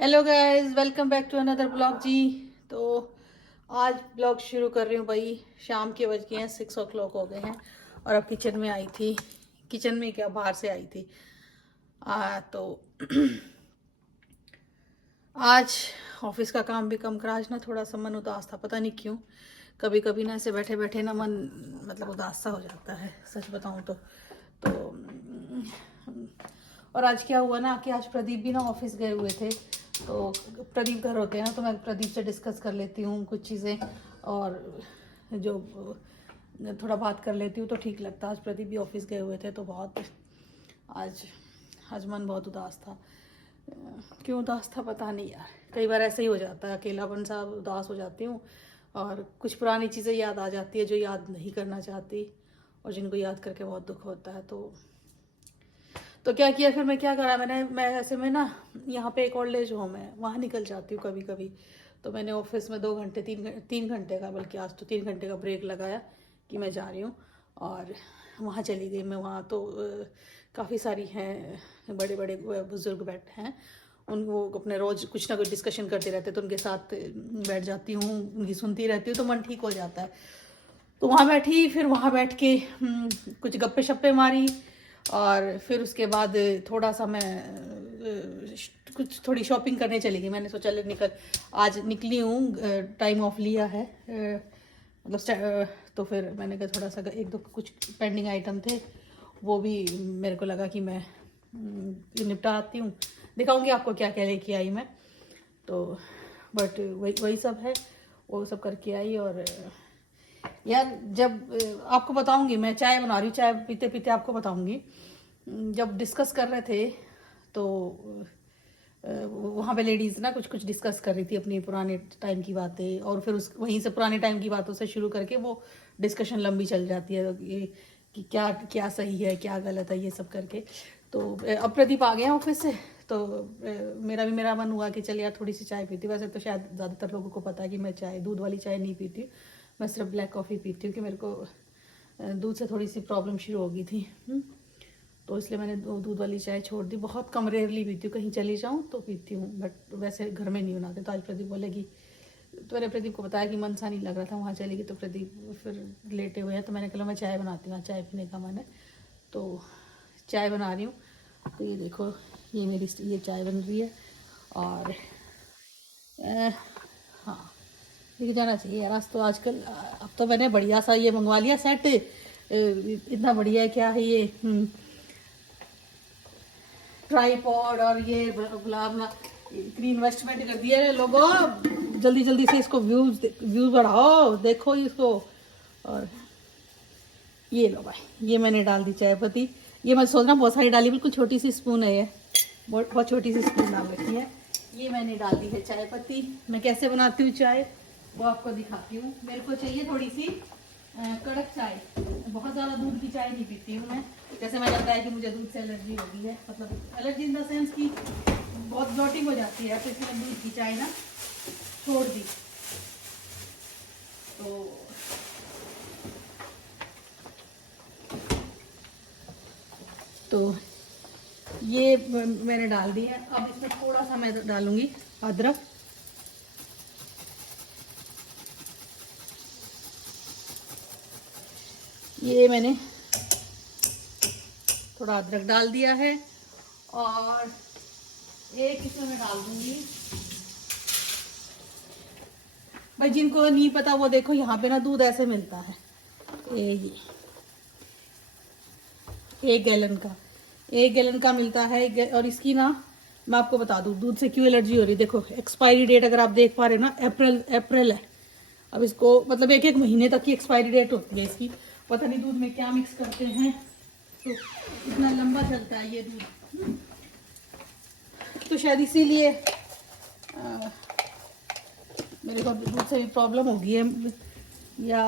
Hello guys, welcome back to another blog जी। तो आज ब्लॉग शुरू कर रही हूँ भाई। शाम के बज गए हैं, 6 o'clock हो गए हैं और अब किचन में आई थी। किचन में क्या, बाहर से आई थी। तो आज ऑफिस का काम भी कम करा। आज ना थोड़ा सा मन उदास था, पता नहीं क्यों। कभी कभी ना ऐसे बैठे बैठे ना मन मतलब उदास सा हो जाता है, सच बताऊँ तो और आज क्या हुआ ना कि आज प्रदीप भी ना ऑफिस गए हुए थे। तो प्रदीप घर होते हैं ना, तो मैं प्रदीप से डिस्कस कर लेती हूँ कुछ चीज़ें और जो थोड़ा बात कर लेती हूँ तो ठीक लगता है। आज प्रदीप भी ऑफिस गए हुए थे तो बहुत आज आज मन बहुत उदास था। क्यों उदास था पता नहीं यार, कई बार ऐसा ही हो जाता है, अकेलापन सा उदास हो जाती हूँ और कुछ पुरानी चीज़ें याद आ जाती है जो याद नहीं करना चाहती और जिनको याद करके बहुत दुख होता है। तो क्या किया फिर, मैं क्या करा, मैं ऐसे में ना यहाँ पे एक ओल्ड एज होम है, वहाँ निकल जाती हूँ कभी कभी। तो मैंने ऑफिस में 2 घंटे 3 घंटे का, बल्कि आज तो 3 घंटे का ब्रेक लगाया कि मैं जा रही हूँ और वहाँ चली गई मैं। वहाँ तो काफ़ी सारी हैं, बड़े बड़े बुजुर्ग बैठे हैं, उन वो अपने रोज़ कुछ ना कुछ डिस्कशन करते रहते, तो उनके साथ बैठ जाती हूँ, उनकी सुनती रहती हूँ तो मन ठीक हो जाता है। तो वहाँ बैठी, फिर वहाँ बैठ के कुछ गप्पे शप्पे मारी और फिर उसके बाद थोड़ा सा मैं कुछ थोड़ी शॉपिंग करने चली गई। मैंने सोचा ले निकल, आज निकली हूँ, टाइम ऑफ लिया है, मतलब तो फिर मैंने कहा थोड़ा सा एक दो कुछ पेंडिंग आइटम थे, वो भी मेरे को लगा कि मैं निपटा आती हूँ। दिखाऊंगी आपको क्या क्या लेके आई मैं। तो बट वही वही सब है, वो सब करके आई। और यार जब आपको बताऊंगी, मैं चाय बना रही हूँ, चाय पीते पीते आपको बताऊंगी। जब डिस्कस कर रहे थे तो वहाँ पे लेडीज ना कुछ कुछ डिस्कस कर रही थी अपनी पुराने टाइम की बातें, और फिर उस वहीं से पुराने टाइम की बातों से शुरू करके वो डिस्कशन लंबी चल जाती है कि क्या क्या सही है क्या गलत है, ये सब करके। तो अब प्रदीप आ गया ऑफिस से, तो मेरा मन हुआ कि चल यार थोड़ी सी चाय पीती। वैसे तो शायद ज़्यादातर लोगों को पता है कि मैं चाय, दूध वाली चाय नहीं पीती, मैं सिर्फ ब्लैक कॉफ़ी पीती हूँ कि मेरे को दूध से थोड़ी सी प्रॉब्लम शुरू हो गई थी। तो इसलिए मैंने दूध वाली चाय छोड़ दी, बहुत कम रेयरली पीती हूँ, कहीं चली जाऊँ तो पीती हूँ, बट वैसे घर में नहीं बनाते। तो आज प्रदीप बोलेगी, तो मैंने प्रदीप को बताया कि मन सा नहीं लग रहा था, वहाँ चलेगी। तो प्रदीप फिर लेटे हुए हैं, तो मैंने कहा मैं चाय बनाती हूँ, चाय पीने का मन है तो चाय बना रही हूँ। तो ये देखो, ये चाय बन रही है और हाँ, लेके जाना चाहिए यार। आज तो आजकल अब तो मैंने बढ़िया सा ये मंगवा लिया सेट, इतना बढ़िया है, क्या है ये, ट्राईपॉड और ये गुलाब, इतनी इन्वेस्टमेंट कर दिया है लोगों, जल्दी जल्दी से इसको व्यूज बढ़ाओ, देखो इसको। और ये लो भाई, ये मैंने डाल दी चाय पत्ती। ये मैं सोच रहा हूँ बहुत सारी डाली, बिल्कुल छोटी सी स्पून है ये, बहुत छोटी सी स्पून डाल रखी है। ये मैंने डाल दी है चाय पत्ती। मैं कैसे बनाती हूँ चाय वो आपको दिखाती हूँ। मेरे को चाहिए थोड़ी सी कड़क चाय, बहुत ज़्यादा दूध की चाय नहीं पीती हूँ मैं। जैसे मैंने बताया कि मुझे दूध से एलर्जी हो गई है, मतलब एलर्जी इन द सेंस कि बहुत ब्लॉटिंग हो जाती है, तो इसलिए दूध की चाय ना छोड़ दी। तो ये मैंने डाल दी है। अब इसमें थोड़ा सा मैं डालूंगी अदरक, ये मैंने थोड़ा अदरक डाल दिया है। और एक इसमें मैं डाल दूंगी, भाई जिनको नहीं पता वो देखो, यहाँ पे ना दूध ऐसे मिलता है, ये 1 गैलन का मिलता है। और इसकी ना मैं आपको बता दूँ दूध से क्यों एलर्जी हो रही है। देखो एक्सपायरी डेट अगर आप देख पा रहे हैं ना, अप्रैल है। अब इसको मतलब 1 महीने तक की एक्सपायरी डेट होती है इसकी। पता नहीं दूध में क्या मिक्स करते हैं, तो इतना लंबा चलता है ये दूध। तो शायद इसीलिए मेरे को दूध से भी प्रॉब्लम हो गई है, या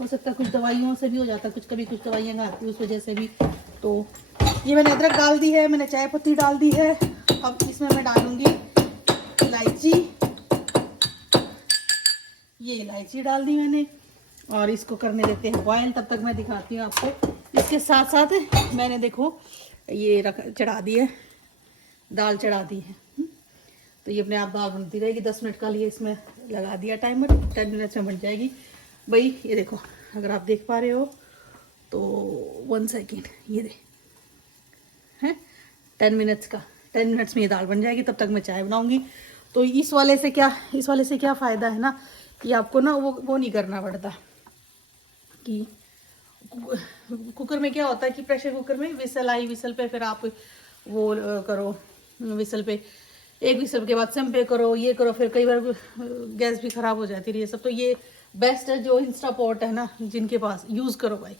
हो सकता है कुछ दवाइयों से भी हो जाता है, कभी कुछ दवाइयाँ खाती हूँ उस वजह से भी। तो ये मैंने अदरक डाल दी है, मैंने चाय पत्ती डाल दी है। अब इसमें मैं डालूंगी इलायची, ये इलायची डाल दी मैंने और इसको करने देते हैं बॉयल। तब तक मैं दिखाती हूँ आपको। इसके साथ साथ मैंने देखो ये चढ़ा दी है, दाल चढ़ा दी है। तो ये अपने आप दाल बनती रहेगी। 10 मिनट का लिए इसमें लगा दिया टाइमर, 10 मिनट्स में बन जाएगी भाई। ये देखो, अगर आप देख पा रहे हो तो 1 सेकेंड, ये दे है 10 मिनट्स का, 10 मिनट्स में ये दाल बन जाएगी। तब तक मैं चाय बनाऊंगी। तो इस वाले से क्या फ़ायदा है ना कि आपको ना वो नहीं करना पड़ता कि कुकर में क्या होता है कि प्रेशर कुकर में विसल आई, विसल पे फिर आप वो करो, विसल पे एक विसल के बाद सिम पे करो, ये करो, फिर कई बार गैस भी ख़राब हो जाती है ये सब। तो ये बेस्ट है जो इंस्टा पॉट है ना, जिनके पास, यूज़ करो भाई।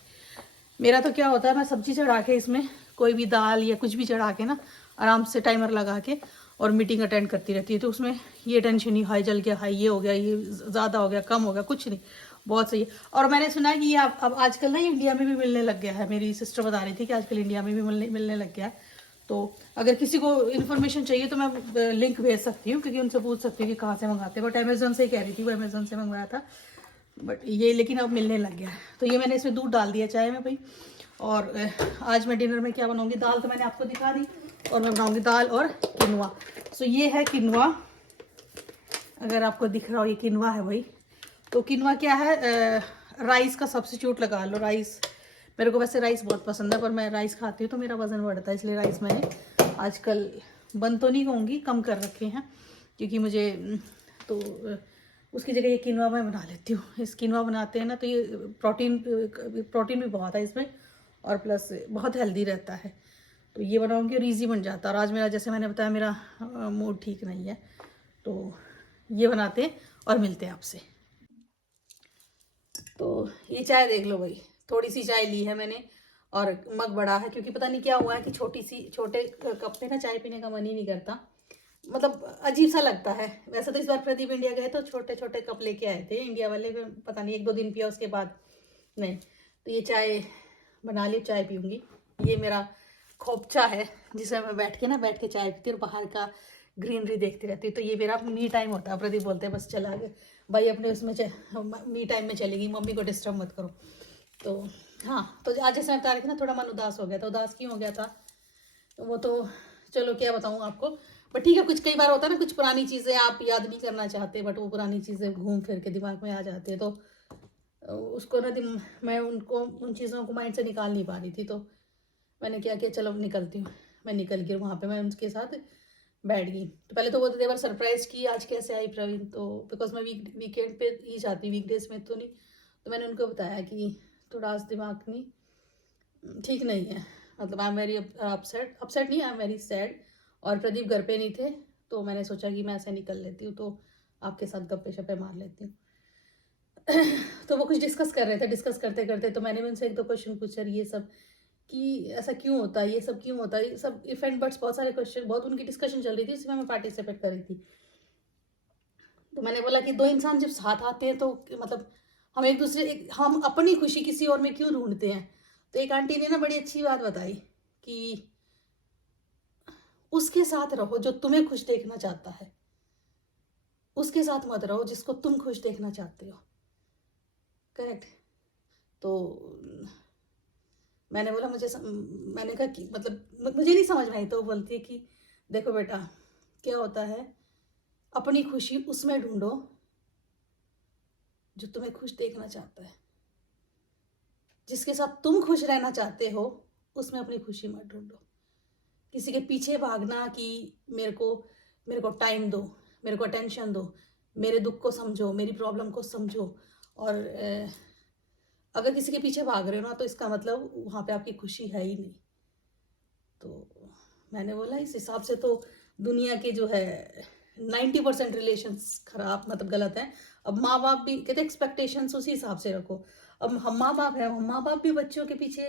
मेरा तो क्या होता है, मैं सब्जी चढ़ा के इसमें कोई भी दाल या कुछ भी चढ़ा के ना आराम से टाइमर लगा के और मीटिंग अटेंड करती रहती है। तो उसमें ये टेंशन नहीं, हाई जल गया, हाई ये हो गया, ये ज़्यादा हो गया, कम हो गया, कुछ नहीं, बहुत सही है। और मैंने सुना है कि ये अब आजकल ना इंडिया में भी मिलने लग गया है। मेरी सिस्टर बता रही थी कि आजकल इंडिया में भी मिलने लग गया है। तो अगर किसी को इन्फॉर्मेशन चाहिए तो मैं लिंक भेज सकती हूँ, क्योंकि उनसे पूछ सकती हूँ कि कहाँ से मंगाते हैं। बट अमेजोन से ही कह रही थी, वो अमेजोन से मंगवाया था, बट ये लेकिन अब मिलने लग गया है। तो ये मैंने इसमें दूध डाल दिया चाय में भाई। और आज मैं डिनर में क्या बनाऊंगी, दाल तो मैंने आपको दिखा दी, और मैं बनाऊंगी दाल और किनवा। सो ये है किनवा, अगर आपको दिख रहा हो ये किनवा है भाई। तो किनवा क्या है, राइस का सब्स्टिट्यूट लगा लो। राइस, मेरे को वैसे राइस बहुत पसंद है, पर मैं राइस खाती हूँ तो मेरा वजन बढ़ता है, इसलिए राइस मैंने आजकल बंद तो नहीं कहूँगी, कम कर रखे हैं, क्योंकि मुझे तो उसकी जगह ये किनवा मैं बना लेती हूँ। इस किनवा बनाते हैं ना तो ये प्रोटीन भी बहुत है इसमें, और प्लस बहुत हेल्दी रहता है। तो ये बनाऊँगी और ईजी बन जाता है। और आज मेरा, जैसे मैंने बताया, मेरा मूड ठीक नहीं है, तो ये बनाते हैं और मिलते हैं आपसे। तो ये चाय देख लो भाई, थोड़ी सी चाय ली है मैंने, और मग बड़ा है, क्योंकि पता नहीं क्या हुआ है कि छोटे कप में ना चाय पीने का मन ही नहीं करता, मतलब अजीब सा लगता है। वैसे तो इस बार प्रदीप इंडिया गए तो छोटे छोटे कप लेके आए थे इंडिया वाले, पता नहीं 1-2 दिन पिया, उसके बाद नहीं। तो ये चाय बना ली, चाय पीऊँगी। ये मेरा खोपचा है जिसमें मैं बैठ के चाय पीती हूँ और बाहर का ग्रीनरी देखती रहती हूँ। तो ये मेरा मी टाइम होता है। प्रदीप बोलते हैं बस चला गया भाई अपने उसमें मी टाइम में चलेगी, मम्मी को डिस्टर्ब मत करो। तो हाँ, तो आज जैसे मैं बता रही थी ना, थोड़ा मन उदास हो गया था। उदास क्यों हो गया था वो तो चलो क्या बताऊँ आपको, बट ठीक है। कुछ कई बार होता है ना, कुछ पुरानी चीज़ें आप याद नहीं करना चाहते, बट वो पुरानी चीज़ें घूम फिर के दिमाग में आ जाती है। तो उसको ना मैं उन चीज़ों को माइंड से निकाल नहीं पा रही थी। तो मैंने क्या किया, चलो निकलती हूँ। मैं निकल गई, वहाँ पे मैं उनके साथ बैठ गई। तो पहले तो वो देवर सरप्राइज की, आज कैसे आई प्रवीण, तो बिकॉज मैं वीकेंड पे ही जाती, वीकडेज में तो नहीं। तो मैंने उनको बताया कि थोड़ा आज दिमाग नहीं ठीक नहीं है, मतलब आई एम वेरी अपसेट नहीं, आई एम वेरी सैड। और प्रदीप घर पे नहीं थे, तो मैंने सोचा कि मैं ऐसे निकल लेती हूँ, तो आपके साथ गप्पे शप्पे मार लेती हूँ। तो वो कुछ डिस्कस कर रहे थे, डिस्कस करते करते तो मैंने भी उनसे 1-2 क्वेश्चन पूछे, ये सब कि ऐसा क्यों होता है, ये सब क्यों होता है, ये सब इफ एंड बट्स, बहुत सारे क्वेश्चन, बहुत उनकी डिस्कशन चल रही थी, उसमें मैं पार्टिसिपेट कर रही थी। तो मैंने बोला कि 2 इंसान जब साथ आते हैं तो मतलब हम अपनी खुशी किसी और में क्यों ढूंढते हैं। तो एक आंटी ने ना बड़ी अच्छी बात बताई कि उसके साथ रहो जो तुम्हें खुश देखना चाहता है, उसके साथ मत रहो जिसको तुम खुश देखना चाहते हो। करेक्ट। तो मैंने बोला मैंने कहा कि मतलब मुझे नहीं समझ में आई। तो बोलती है कि देखो बेटा, क्या होता है, अपनी खुशी उसमें ढूंढो जो तुम्हें खुश देखना चाहता है, जिसके साथ तुम खुश रहना चाहते हो उसमें अपनी खुशी मत ढूंढो। किसी के पीछे भागना कि मेरे को टाइम दो, मेरे को अटेंशन दो, मेरे दुख को समझो, मेरी प्रॉब्लम को समझो, और अगर किसी के पीछे भाग रहे हो ना, तो इसका मतलब वहाँ पे आपकी खुशी है ही नहीं। तो मैंने बोला इस हिसाब से तो दुनिया के जो है 90% रिलेशंस खराब, मतलब गलत हैं। अब माँ बाप भी कहते एक्सपेक्टेशंस उसी हिसाब से रखो। अब हम माँ बाप हैं, हम माँ बाप भी बच्चों के पीछे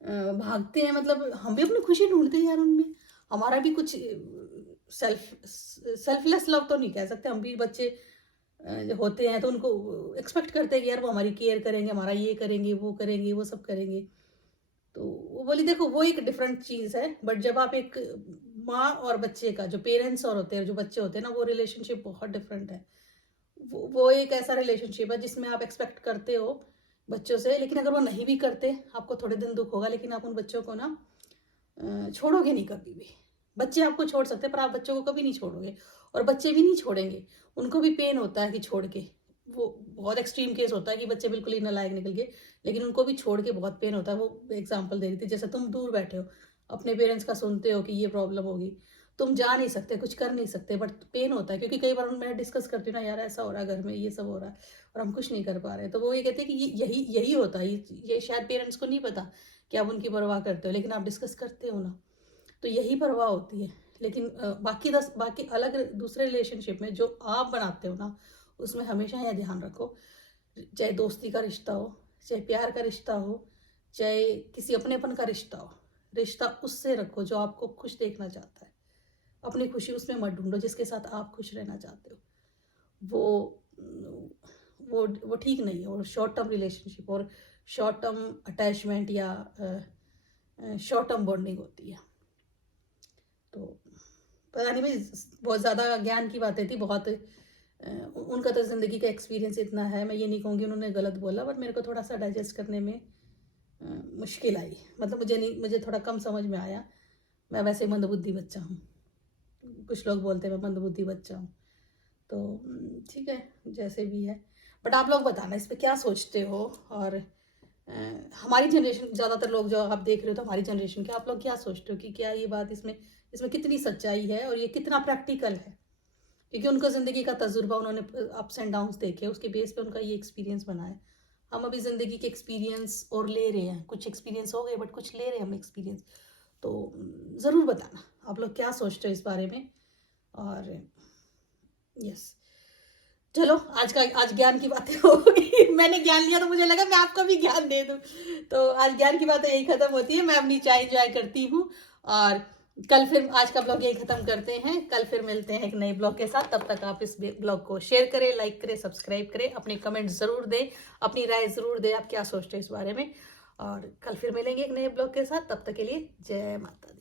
भागते हैं, मतलब हम भी अपनी खुशी ढूंढते हैं यार उनमें। हमारा भी कुछ सेल्फलेस लव तो नहीं कह सकते, हम भी बच्चे होते हैं तो उनको एक्सपेक्ट करते हैं कि यार वो हमारी केयर करेंगे, हमारा ये करेंगे, वो सब करेंगे। तो वो बोली देखो वो एक डिफरेंट चीज़ है, बट जब आप एक माँ और बच्चे का, जो पेरेंट्स और होते हैं, जो बच्चे होते हैं ना, वो रिलेशनशिप बहुत डिफरेंट है। वो एक ऐसा रिलेशनशिप है जिसमें आप एक्सपेक्ट करते हो बच्चों से, लेकिन अगर वो नहीं भी करते आपको थोड़े दिन दुख होगा, लेकिन आप उन बच्चों को ना छोड़ोगे नहीं कभी भी। बच्चे आपको छोड़ सकते हैं पर आप बच्चों को कभी नहीं छोड़ोगे। और बच्चे भी नहीं छोड़ेंगे, उनको भी पेन होता है कि छोड़ के, वो बहुत एक्सट्रीम केस होता है कि बच्चे बिल्कुल ही नालायक निकल गए, लेकिन उनको भी छोड़ के बहुत पेन होता है। वो एग्जांपल दे रही थी, जैसे तुम दूर बैठे हो, अपने पेरेंट्स का सुनते हो कि ये प्रॉब्लम होगी, तुम जा नहीं सकते, कुछ कर नहीं सकते, बट पेन होता है, क्योंकि कई बार मैं डिस्कस करती हूँ ना, यार ऐसा हो रहा है घर में, ये सब हो रहा है और हम कुछ नहीं कर पा रहे, तो वो ये कहते हैं कि यही यही होता है, ये शायद पेरेंट्स को नहीं पता कि आप उनकी परवाह करते हो, लेकिन आप डिस्कस करते हो ना, तो यही परवाह होती है। लेकिन बाकी अलग दूसरे रिलेशनशिप में जो आप बनाते हो ना, उसमें हमेशा यह ध्यान रखो, चाहे दोस्ती का रिश्ता हो, चाहे प्यार का रिश्ता हो, चाहे किसी अपनेपन का रिश्ता हो, रिश्ता उससे रखो जो आपको खुश देखना चाहता है। अपनी खुशी उसमें मत ढूंढो जिसके साथ आप खुश रहना चाहते हो। वो ठीक नहीं है। और शॉर्ट टर्म रिलेशनशिप और शॉर्ट टर्म अटैचमेंट या शॉर्ट टर्म बॉन्डिंग होती है। तो पता नहीं भाई, बहुत ज़्यादा ज्ञान की बातें थी, बहुत उनका तो ज़िंदगी का एक्सपीरियंस इतना है, मैं ये नहीं कहूँगी उन्होंने गलत बोला, बट मेरे को थोड़ा सा डाइजेस्ट करने में मुश्किल आई, मतलब मुझे थोड़ा कम समझ में आया। मैं वैसे मंदबुद्धि बच्चा हूँ, कुछ लोग बोलते हैं मैं मंदबुद्धि बच्चा हूँ, तो ठीक है जैसे भी है। बट आप लोग बताना इस पर क्या सोचते हो, और हमारी जनरेशन, ज़्यादातर लोग जो आप देख रहे हो तो हमारी जनरेशन के, आप लोग क्या सोचते हो कि क्या ये बात इसमें कितनी सच्चाई है और ये कितना प्रैक्टिकल है, क्योंकि उनको ज़िंदगी का तजुर्बा, उन्होंने अप्स एंड डाउन्स देखे, उसके बेस पे उनका ये एक्सपीरियंस बना है। हम अभी ज़िंदगी के एक्सपीरियंस और ले रहे हैं, कुछ एक्सपीरियंस हो गए बट कुछ ले रहे हैं हम एक्सपीरियंस। तो ज़रूर बताना आप लोग क्या सोचते हो इस बारे में। और यस, चलो आज ज्ञान की बातें हो गई। मैंने ज्ञान लिया तो मुझे लगा मैं आपको भी ज्ञान दे दूं, तो आज ज्ञान की बातें यही खत्म होती है। मैं अपनी चाय एंजॉय करती हूँ, और कल फिर आज का ब्लॉग यही खत्म करते हैं। कल फिर मिलते हैं एक नए ब्लॉग के साथ। तब तक आप इस ब्लॉग को शेयर करें, लाइक करें, सब्सक्राइब करें, अपने कमेंट जरूर दें, अपनी राय जरूर दें, आप क्या सोचते हैं इस बारे में। और कल फिर मिलेंगे एक नए ब्लॉग के साथ, तब तक के लिए जय माता दी।